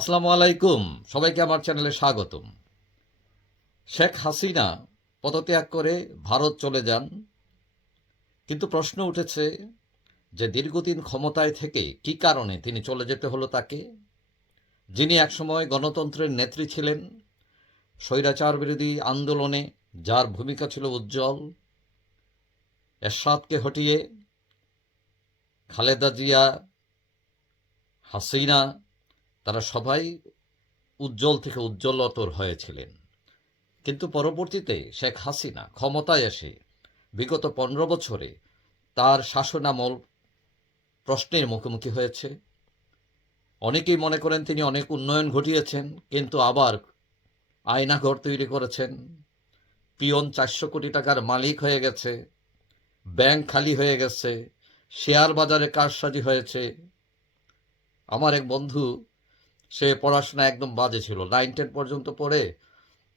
আসসালামু আলাইকুম। সবাইকে আমার চ্যানেলে স্বাগতম। শেখ হাসিনা পদত্যাগ করে ভারত চলে যান। কিন্তু প্রশ্ন উঠেছে যে দীর্ঘদিন ক্ষমতায় থেকে কি কারণে তিনি চলে যেতে হলো তাকে? যিনি একসময় গণতন্ত্রের নেত্রী ছিলেন স্বৈরাচার বিরোধী আন্দোলনে যার ভূমিকা ছিল উজ্জ্বল, এরশাদকে হটিয়ে খালেদা জিয়া, হাসিনা তারা সবাই উজ্জ্বল থেকে উজ্জ্বলতর হয়েছিলেন। কিন্তু পরবর্তীতে শেখ হাসিনা ক্ষমতায় এসে বিগত পনেরো বছরে তার শাসনামল প্রশ্নের মুখোমুখি হয়েছে। অনেকেই মনে করেন তিনি অনেক উন্নয়ন ঘটিয়েছেন, কিন্তু আবার আয়নাঘর তৈরি করেছেন। পিয়ন চারশো কোটি টাকার মালিক হয়ে গেছে, ব্যাংক খালি হয়ে গেছে, শেয়ার বাজারে কারসাজি হয়েছে। আমার এক বন্ধু সে পড়াশোনা একদম বাজে ছিল। নাইন টেন পর্যন্ত পড়ে,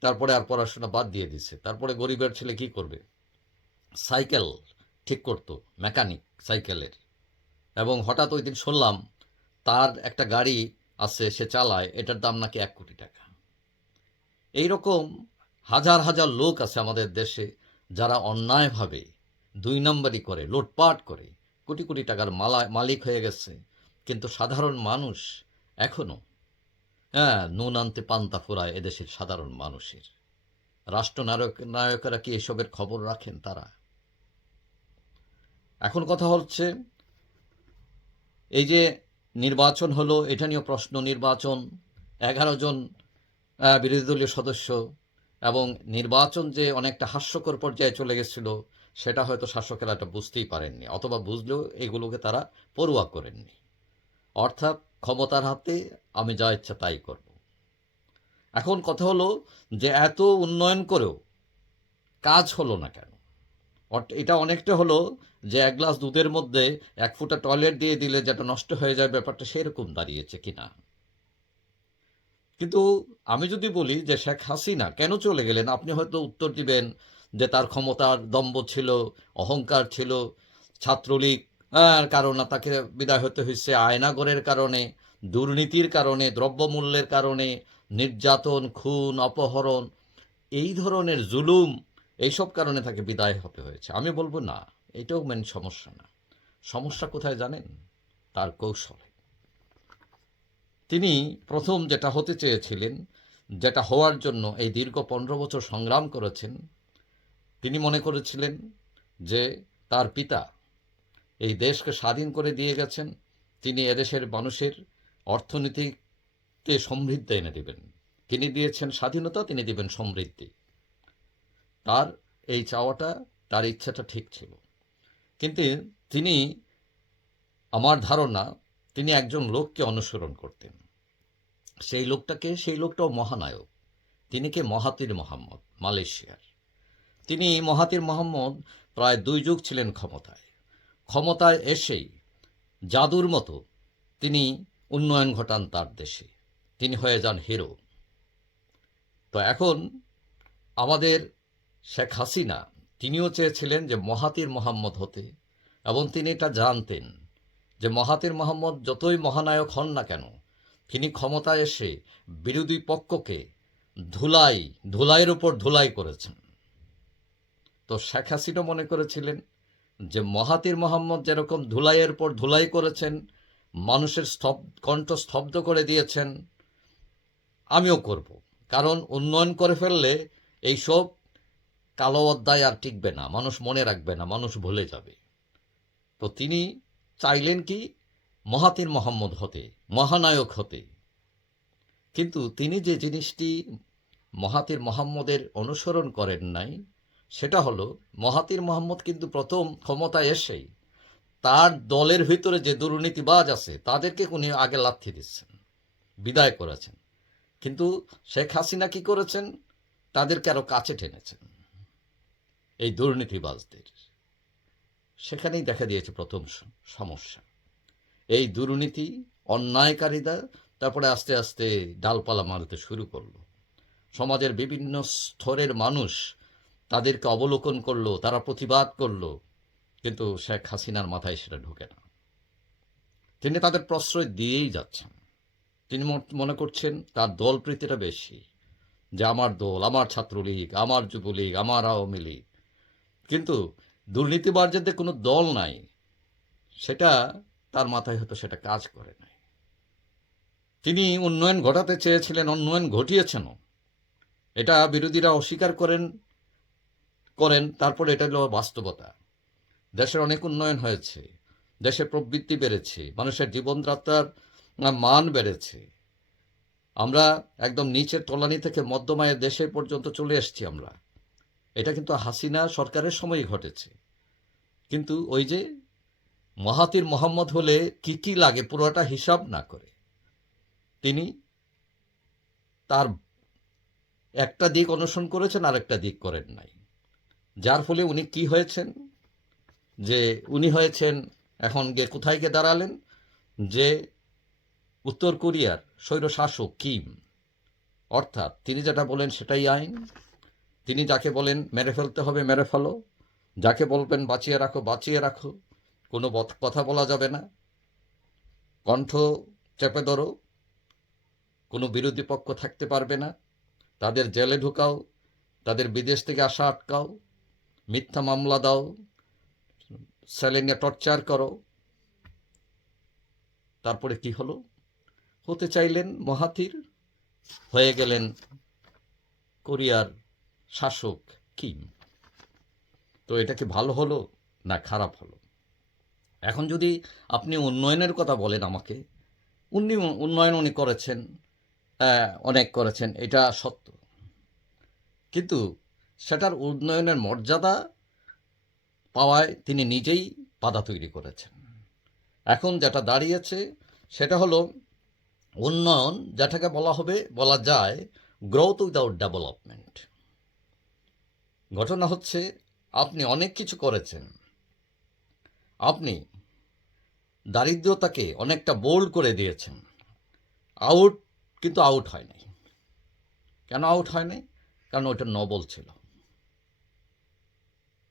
তারপরে আর পড়াশোনা বাদ দিয়ে দিছে। তারপরে গরিবের ছেলে কি করবে? সাইকেল ঠিক করতো মেকানিক সাইকেলের। এবং হঠাৎ ওই দিন শুনলাম, তার একটা গাড়ি আছে, সে চালায়, এটার দাম নাকি এক কোটি টাকা। এই রকম হাজার হাজার লোক আছে আমাদের দেশে, যারা অন্যায়ভাবে দুই নম্বরই করে, লুটপাট করে, কোটি কোটি টাকার মালা, মালিক হয়ে গেছে। কিন্তু সাধারণ মানুষ এখনও হ্যাঁ নুন আনতে পান্তা ফুরায় এদেশের সাধারণ মানুষের। রাষ্ট্রনায়ক, নায়কেরা কি এসবের খবর রাখেন তারা? এখন কথা হচ্ছে, এই যে নির্বাচন হলো, এটা নিয়েও প্রশ্ন, নির্বাচন, এগারো জন বিরোধী দলীয় সদস্য এবং নির্বাচন যে অনেকটা হাস্যকর পর্যায়ে চলে গেছিল, সেটা হয়তো শাসকেরা এটা বুঝতেই পারেননি, অথবা বুঝলেও এগুলোকে তারা পড়ুয়া করেননি। অর্থাৎ ক্ষমতার হাতে আমি যা ইচ্ছা তাই করব। এখন কথা হলো যে এত উন্নয়ন করেও কাজ হলো না কেন? এটা অনেকটা হলো যে এক গ্লাস দুধের মধ্যে এক ফুটা টয়লেট দিয়ে দিলে যেটা নষ্ট হয়ে যায় ব্যাপারটা সেরকম দাঁড়িয়েছে কিনা কিন্তু আমি যদি বলি যে শেখ হাসিনা কেন চলে গেলেন? আপনি হয়তো উত্তর দিবেন যে তার ক্ষমতার দম্ভ ছিল, অহংকার ছিল, ছাত্রলীগ কারণে তাকে বিদায় হতে হয়েছে আয়নাগরের কারণে, দুর্নীতির কারণে, দ্রব্যমূল্যের কারণে, নির্যাতন, খুন, অপহরণ, এই ধরনের জুলুম, এইসব কারণে তাকে বিদায় হতে হয়েছে। আমি বলব না, এটাও মেন সমস্যা না। সমস্যা কোথায় জানেন? তার কৌশলে। তিনি প্রথম যেটা হতে চেয়েছিলেন, যেটা হওয়ার জন্য এই দীর্ঘ পনেরো বছর সংগ্রাম করেছেন, তিনি মনে করেছিলেন যে তার পিতা এই দেশকে স্বাধীন করে দিয়ে গেছেন, তিনি এদেশের মানুষের অর্থনীতিতে সমৃদ্ধি এনে দিবেন। তিনি দিয়েছেন স্বাধীনতা, তিনি দিবেন সমৃদ্ধি। তার এই চাওয়াটা, তার ইচ্ছাটা ঠিক ছিল। কিন্তু তিনি, আমার ধারণা, তিনি একজন লোককে অনুসরণ করতেন। সেই লোকটাকে, সেই লোকটাও মহানায়ক। তিনি কে? মহাতির মোহাম্মদ, মালয়েশিয়ার। তিনি মহাতির মোহাম্মদ প্রায় দুই যুগ ছিলেন ক্ষমতায়। ক্ষমতায় এসেই জাদুর মতো তিনি উন্নয়ন ঘটান তার দেশে। তিনি হয়ে যান হিরো। তো এখন আমাদের শেখ হাসিনা, তিনিও চেয়েছিলেন যে মহাতির মোহাম্মদ হতে এবং তিনি এটা জানতেন যে মহাতির মোহাম্মদ যতই মহানায়ক হন না কেন, তিনি ক্ষমতায় এসে বিরোধী পক্ষকে ধুলাই, ধুলাইয়ের উপর ধুলাই করেছেন। তো শেখ হাসিনা মনে করেছিলেন যে মহাতির মোহাম্মদ যেরকম ধুলাইয়ের পর ধুলাই করেছেন, মানুষের স্তব, কণ্ঠ স্তব্ধ করে দিয়েছেন, আমিও করব। কারণ উন্নয়ন করে ফেললে এইসব কালো অধ্যায় আর টিকবে না, মানুষ মনে রাখবে না, মানুষ ভুলে যাবে। তো তিনি চাইলেন কি, মহাতির মোহাম্মদ হতে, মহানায়ক হতে। কিন্তু তিনি যে জিনিসটি মহাতির মোহাম্মদের অনুসরণ করেন নাই সেটা হলো, মহাতির মোহাম্মদ কিন্তু প্রথম ক্ষমতায় এসেই তার দলের ভিতরে যে দুর্নীতিবাজ আছে, তাদেরকে উনি আগে লাথি দিচ্ছেন, বিদায় করেছেন। কিন্তু শেখ হাসিনা কি করেছেন? তাদেরকে আরও কাছে টেনেছেন, এই দুর্নীতিবাজদের। সেখানেই দেখা দিয়েছে প্রথম সমস্যা। এই দুর্নীতি অন্যায়কারীরা তারপরে আস্তে আস্তে ডালপালা মারতে শুরু করল। সমাজের বিভিন্ন স্তরের মানুষ তাদেরকে অবলোকন করল, তারা প্রতিবাদ করল, কিন্তু শেখ হাসিনার মাথায় সেটা ঢোকে না। তিনি তাদের প্রশ্রয় দিয়েই যাচ্ছেন। তিনি মনে করছেন, তার দল প্রীতিটা বেশি। যে আমার দল, আমার ছাত্রলীগ, আমার যুবলীগ, আমার আওয়ামী লীগ। কিন্তু দুর্নীতিবাজদের কোনো দল নাই। সেটা তার মাথায় হয়তো সেটা কাজ করে নাই। তিনি উন্নয়ন ঘটাতে চেয়েছিলেন, উন্নয়ন ঘটিয়েছেনও। এটা বিরোধীরা অস্বীকার করেন করেন, তারপরে এটা হলো বাস্তবতা। দেশের অনেক উন্নয়ন হয়েছে, দেশের প্রবৃত্তি বেড়েছে, মানুষের জীবনযাত্রার মান বেড়েছে। আমরা একদম নিচের তলানি থেকে মধ্যমায়ের দেশে পর্যন্ত চলে এসেছি আমরা। এটা কিন্তু হাসিনা সরকারের সময়ই ঘটেছে। কিন্তু ওই যে মহাতির মোহাম্মদ হলে কি কি লাগে পুরোটা হিসাব না করে। তিনি তার একটা দিক অনুসরণ করেছেন আর একটা দিক করেন নাই। যার ফলে উনি কি হয়েছেন? যে উনি হয়েছেন এখন গিয়ে কোথায় গিয়ে দাঁড়ালেন? যে উত্তর কোরিয়ার স্বৈরশাসক কিম। অর্থাৎ তিনি যেটা বলেন সেটাই আইন। তিনি যাকে বলেন, মেরে ফেলতে হবে, মেরে ফেলো। যাকে বলবেন, বাঁচিয়ে রাখো বাঁচিয়ে রাখো। কোনো কথা বলা যাবে না। কণ্ঠ চেপে ধরো। কোনো বিরোধী পক্ষ থাকতে পারবে না। তাদের জেলে ঢুকাও। তাদের বিদেশ থেকে আসা আটকাও। মিথ্যা মামলা দাও সেলে টর্চার করো। তারপরে কি হলো? হতে চাইলেন মহাথির, হয়ে গেলেন কোরিয়ার শাসক কিম। তো এটা কি ভালো হলো না খারাপ হলো? এখন যদি আপনি উন্নয়নের কথা বলেন আমাকে, উনি উন্নয়ন উনি করেছেন অনেক করেছেন, এটা সত্য। কিন্তু সেটার উন্নয়নের মর্যাদা পাওয়ায় তিনি নিজেই বাধা তৈরি করেছেন। এখন যেটা দাঁড়িয়েছে, সেটা হলো উন্নয়ন, যেটাকে বলা হবে, বলা যায় গ্রোথ উইদাউট ডেভেলপমেন্ট ঘটনা হচ্ছে, আপনি অনেক কিছু করেছেন। আপনি দারিদ্রতাকে অনেকটা বোল্ড করে দিয়েছেন। আউট কিন্তু আউট হয় নাই। কেন আউট হয় নাই? কারণ ওইটা নবল ছিল।